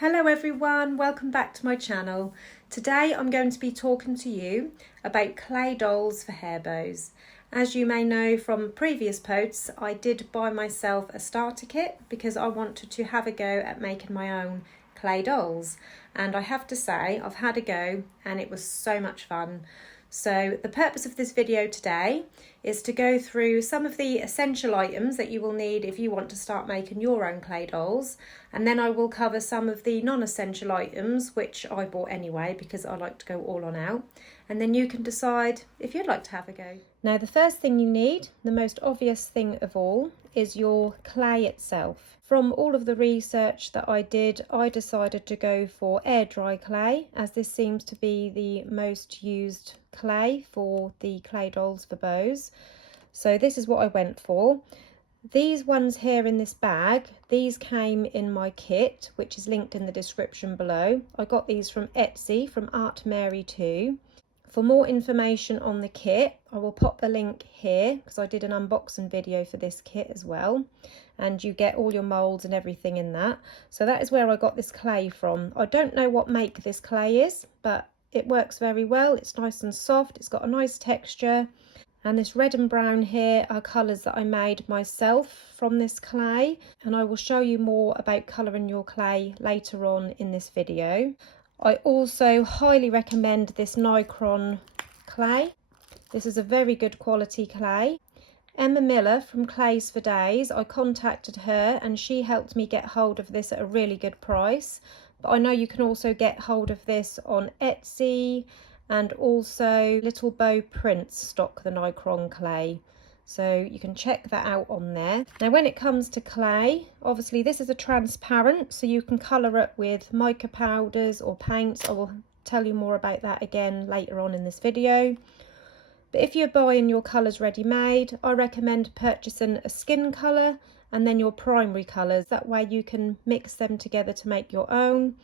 Hello everyone, welcome back to my channel. Today I'm going to be talking to you about clay dolls for hair bows. As you may know from previous posts, I did buy myself a starter kit because I wanted to have a go at making my own clay dolls. And I have to say, I've had a go and it was so much fun. So the purpose of this video today is to go through some of the essential items that you will need if you want to start making your own clay dolls, and then I will cover some of the non-essential items which I bought anyway because I like to go all on out, and then you can decide if you'd like to have a go. Now the first thing you need, the most obvious thing of all, is your clay itself. From all of the research that I did, I decided to go for air dry clay, as this seems to be the most used clay for the clay dolls for bows. So this is what I went for. These ones here in this bag, these came in my kit, which is linked in the description below. I got these from Etsy, from 𝘬𝘪𝘭𝘪. For more information on the kit, I will pop the link here because I did an unboxing video for this kit as well, and you get all your moulds and everything in that. So that is where I got this clay from. I don't know what make this clay is, but it works very well. It's nice and soft, it's got a nice texture, and this red and brown here are colours that I made myself from this clay, and I will show you more about colouring your clay later on in this video. I also highly recommend this Nikron Clay. This is a very good quality clay. Emma Miller from Clays for Days, I contacted her and she helped me get hold of this at a really good price. But I know you can also get hold of this on Etsy, and also Little Bow Prints stock the Nikron Clay. So you can check that out on there. Now when it comes to clay, obviously this is a transparent, so you can colour it with mica powders or paints. I will tell you more about that again later on in this video. But if you're buying your colours ready-made, I recommend purchasing a skin colour and then your primary colours. That way you can mix them together to make your own.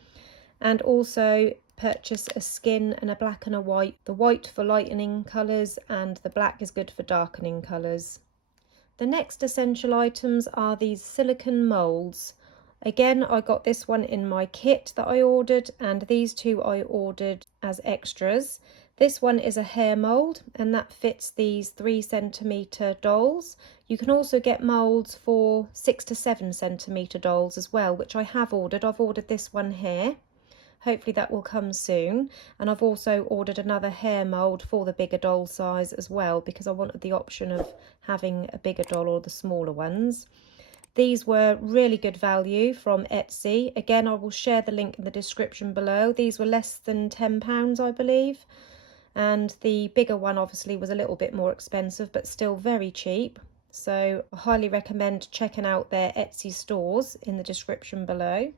And also purchase a skin and a black and a white. The white for lightening colours and the black is good for darkening colours. The next essential items are these silicone moulds. Again, I got this one in my kit that I ordered, and these two I ordered as extras. This one is a hair mould and that fits these 3 cm dolls. You can also get moulds for 6 to 7 cm dolls as well, which I have ordered. I've ordered this one here. Hopefully that will come soon, and I've also ordered another hair mould for the bigger doll size as well because I wanted the option of having a bigger doll or the smaller ones. These were really good value from Etsy. Again, I will share the link in the description below. These were less than £10 I believe, and the bigger one obviously was a little bit more expensive but still very cheap. So I highly recommend checking out their Etsy stores in the description below.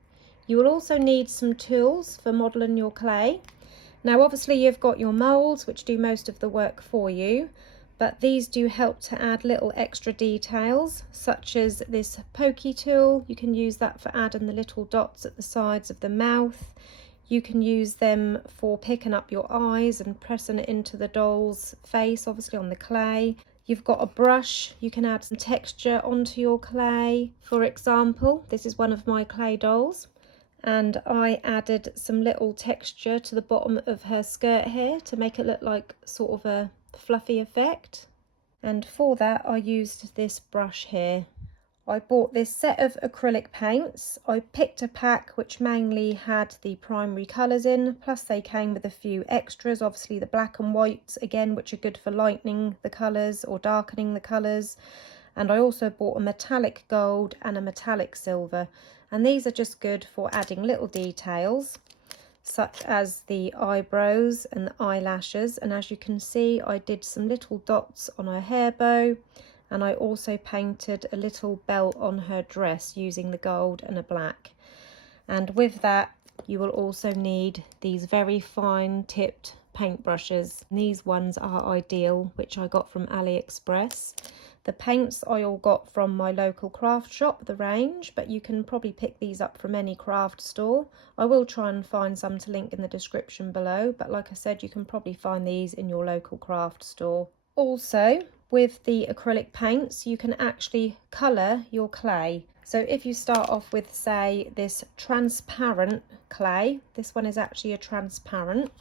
You will also need some tools for modelling your clay. Now obviously you've got your moulds which do most of the work for you, but these do help to add little extra details, such as this pokey tool. You can use that for adding the little dots at the sides of the mouth. You can use them for picking up your eyes and pressing it into the doll's face, obviously on the clay. You've got a brush, you can add some texture onto your clay. For example, this is one of my clay dolls, and I added some little texture to the bottom of her skirt here to make it look like sort of a fluffy effect. And for that I used this brush here. I bought this set of acrylic paints. I picked a pack which mainly had the primary colours in, plus they came with a few extras, obviously the black and whites again, which are good for lightening the colours or darkening the colours. And I also bought a metallic gold and a metallic silver, and these are just good for adding little details such as the eyebrows and the eyelashes. And as you can see, I did some little dots on her hair bow, and I also painted a little belt on her dress using the gold and a black. And with that you will also need these very fine tipped paintbrushes. These ones are ideal, which I got from AliExpress. The paints I all got from my local craft shop, The Range, but you can probably pick these up from any craft store. I will try and find some to link in the description below, but like I said, you can probably find these in your local craft store. Also, with the acrylic paints, you can actually colour your clay. So if you start off with, say, this transparent clay, this one is actually a transparent,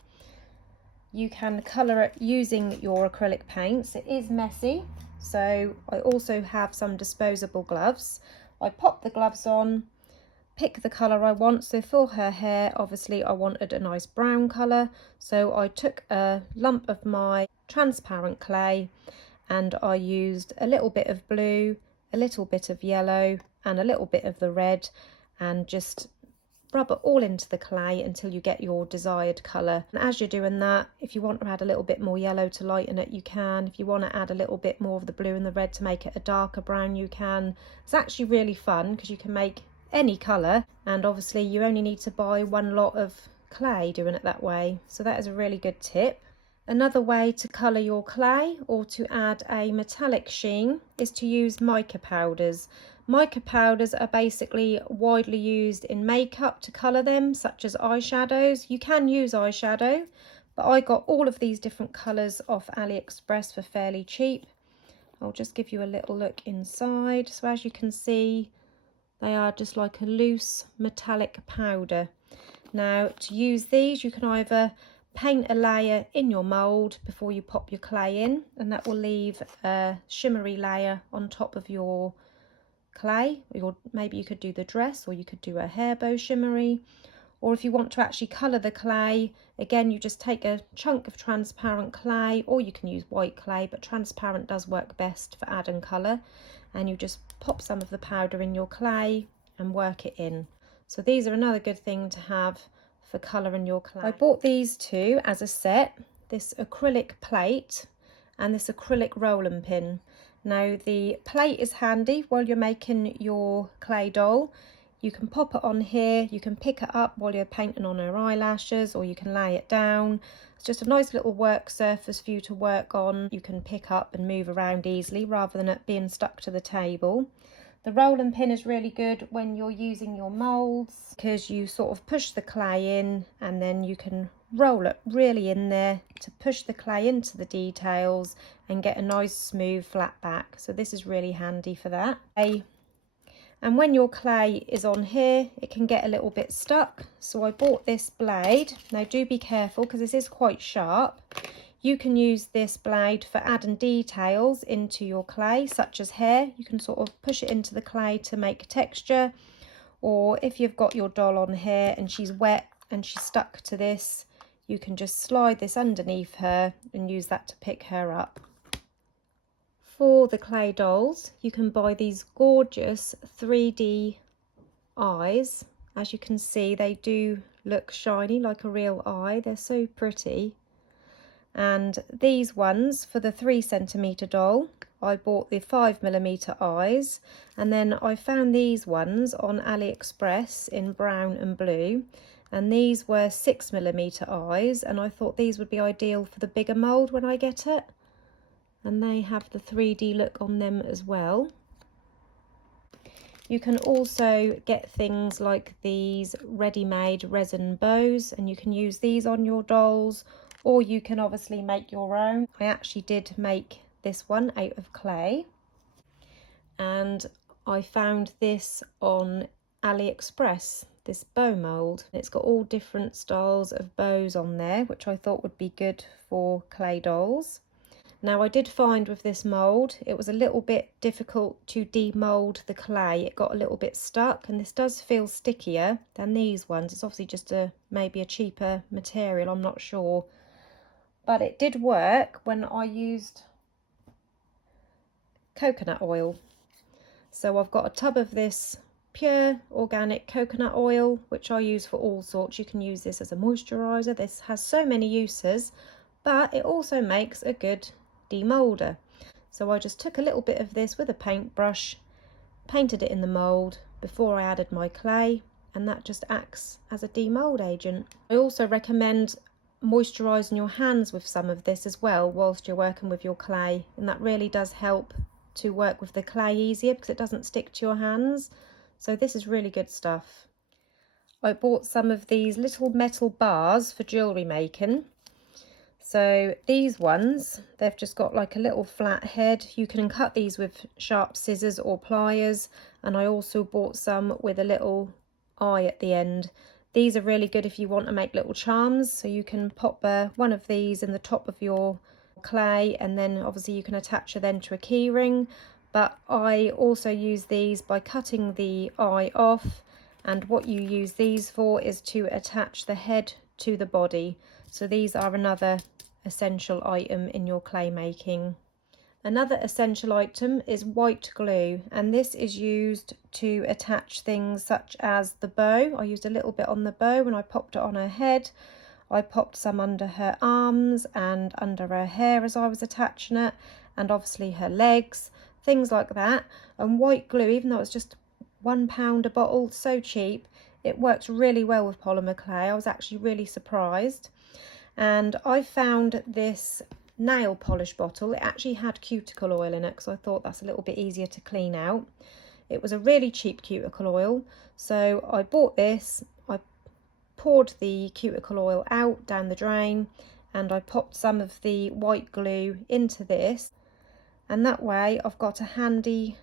you can colour it using your acrylic paints. It is messy, so I also have some disposable gloves. I pop the gloves on, pick the colour I want. So for her hair, obviously I wanted a nice brown colour, so I took a lump of my transparent clay and I used a little bit of blue, a little bit of yellow and a little bit of the red, and just rub it all into the clay until you get your desired colour. And as you're doing that, if you want to add a little bit more yellow to lighten it, you can. If you want to add a little bit more of the blue and the red to make it a darker brown, you can. It's actually really fun because you can make any colour, and obviously you only need to buy one lot of clay doing it that way. So that is a really good tip. Another way to colour your clay or to add a metallic sheen is to use mica powders. Mica powders are basically widely used in makeup to colour them, such as eyeshadows. You can use eyeshadow, but I got all of these different colours off AliExpress for fairly cheap. I'll just give you a little look inside. So as you can see, they are just like a loose metallic powder. Now to use these, you can either paint a layer in your mould before you pop your clay in, and that will leave a shimmery layer on top of your clay. Or maybe you could do the dress, or you could do a hair bow shimmery. Or if you want to actually colour the clay, again you just take a chunk of transparent clay, or you can use white clay, but transparent does work best for adding colour, and you just pop some of the powder in your clay and work it in. So these are another good thing to have for colouring your clay. I bought these two as a set, this acrylic plate and this acrylic rolling pin. Now the plate is handy while you're making your clay doll. You can pop it on here, you can pick it up while you're painting on her eyelashes, or you can lay it down. It's just a nice little work surface for you to work on. You can pick up and move around easily rather than it being stuck to the table. The rolling pin is really good when you're using your moulds, because you sort of push the clay in and then you can roll it really in there to push the clay into the details and get a nice smooth flat back. So this is really handy for that. And when your clay is on here, it can get a little bit stuck. So I bought this blade. Now do be careful because this is quite sharp. You can use this blade for adding details into your clay, such as hair. You can sort of push it into the clay to make texture. Or if you've got your doll on here and she's wet and she's stuck to this, you can just slide this underneath her and use that to pick her up. For the clay dolls, you can buy these gorgeous 3D eyes. As you can see, they do look shiny like a real eye. They're so pretty. And these ones, for the 3cm doll, I bought the 5mm eyes, and then I found these ones on AliExpress in brown and blue, and these were 6mm eyes, and I thought these would be ideal for the bigger mould when I get it. And they have the 3D look on them as well. You can also get things like these ready-made resin bows, and you can use these on your dolls, or you can obviously make your own. I actually did make this one out of clay, and I found this on AliExpress, this bow mould. It's got all different styles of bows on there, which I thought would be good for clay dolls. Now I did find with this mould, it was a little bit difficult to demould the clay. It got a little bit stuck, and this does feel stickier than these ones. It's obviously just maybe a cheaper material, I'm not sure. But it did work when I used coconut oil. So I've got a tub of this pure organic coconut oil, which I use for all sorts. You can use this as a moisturiser. This has so many uses, but it also makes a good demoulder. So I just took a little bit of this with a paintbrush, painted it in the mould before I added my clay, and that just acts as a demould agent. I also recommend moisturising your hands with some of this as well whilst you're working with your clay, and that really does help to work with the clay easier because it doesn't stick to your hands. So this is really good stuff. I bought some of these little metal bars for jewellery making. So these ones, they've just got like a little flat head. You can cut these with sharp scissors or pliers, and I also bought some with a little eye at the end. These are really good if you want to make little charms, so you can pop one of these in the top of your clay, and then obviously you can attach her then to a key ring. But I also use these by cutting the eye off, and what you use these for is to attach the head to the body. So these are another essential item in your clay making. Another essential item is white glue, and this is used to attach things such as the bow. I used a little bit on the bow when I popped it on her head. I popped some under her arms and under her hair as I was attaching it, and obviously her legs, things like that. And white glue, even though it's just £1 a bottle, so cheap, it works really well with polymer clay. I was actually really surprised. And I found this nail polish bottle. It actually had cuticle oil in it, because I thought that's a little bit easier to clean out. It was a really cheap cuticle oil, so I bought this. I poured the cuticle oil out down the drain, and I popped some of the white glue into this, and that way I've got a handy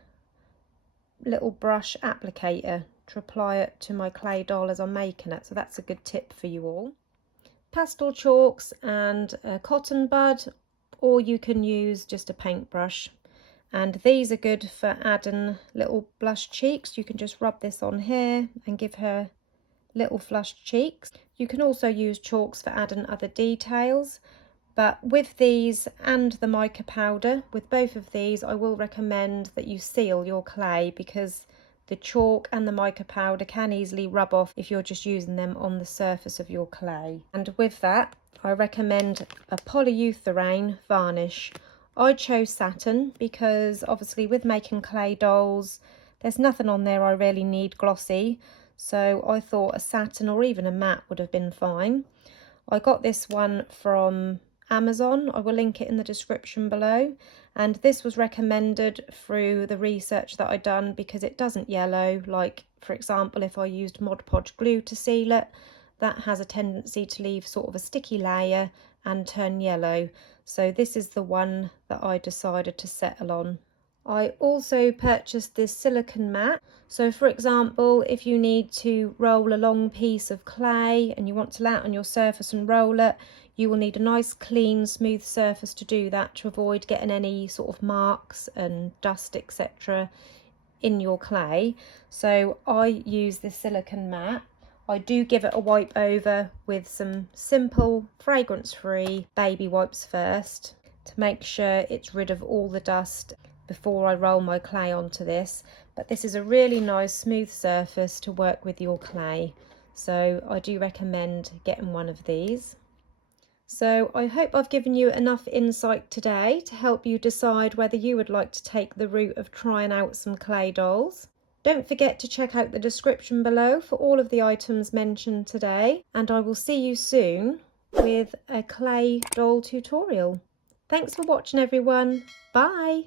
little brush applicator to apply it to my clay doll as I'm making it. So that's a good tip for you all. Pastel chalks and a cotton bud, or you can use just a paintbrush, and these are good for adding little blush cheeks. You can just rub this on here and give her little flushed cheeks. You can also use chalks for adding other details, but with these and the mica powder, with both of these, I will recommend that you seal your clay, because the chalk and the mica powder can easily rub off if you're just using them on the surface of your clay. And with that, I recommend a Polyetherine Varnish. I chose satin because obviously with making clay dolls, there's nothing on there I really need glossy, so I thought a satin or even a matte would have been fine. I got this one from Amazon. I will link it in the description below, and this was recommended through the research that I'd done because it doesn't yellow. Like, for example, if I used Mod Podge glue to seal it, that has a tendency to leave sort of a sticky layer and turn yellow. So this is the one that I decided to settle on. I also purchased this silicone mat. So for example, if you need to roll a long piece of clay and you want to lay it on your surface and roll it, you will need a nice clean smooth surface to do that, to avoid getting any sort of marks and dust etc. in your clay. So I use this silicone mat. I do give it a wipe over with some simple fragrance-free baby wipes first to make sure it's rid of all the dust before I roll my clay onto this. But this is a really nice smooth surface to work with your clay, so I do recommend getting one of these. So I hope I've given you enough insight today to help you decide whether you would like to take the route of trying out some clay dolls. Don't forget to check out the description below for all of the items mentioned today, and I will see you soon with a clay doll tutorial. Thanks for watching everyone. Bye!